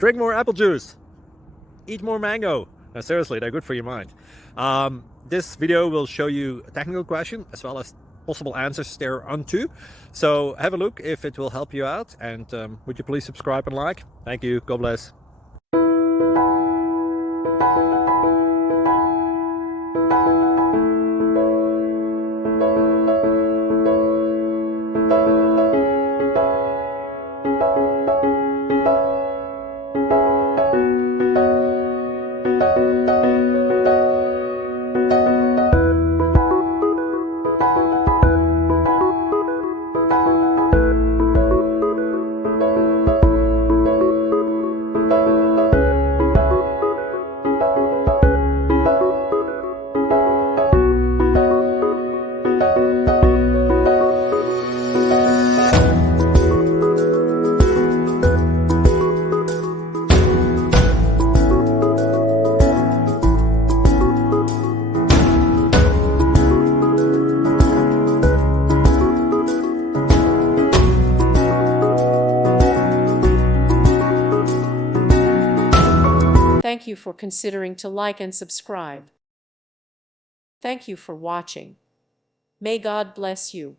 Drink more apple juice. Eat more mango. No, seriously, they're good for your mind. This video will show you a technical question as well as possible answers thereunto. So have a look if it will help you out, and would you please subscribe and like? Thank you. God bless. Thank you for considering to like and subscribe. Thank you for watching. May God bless you.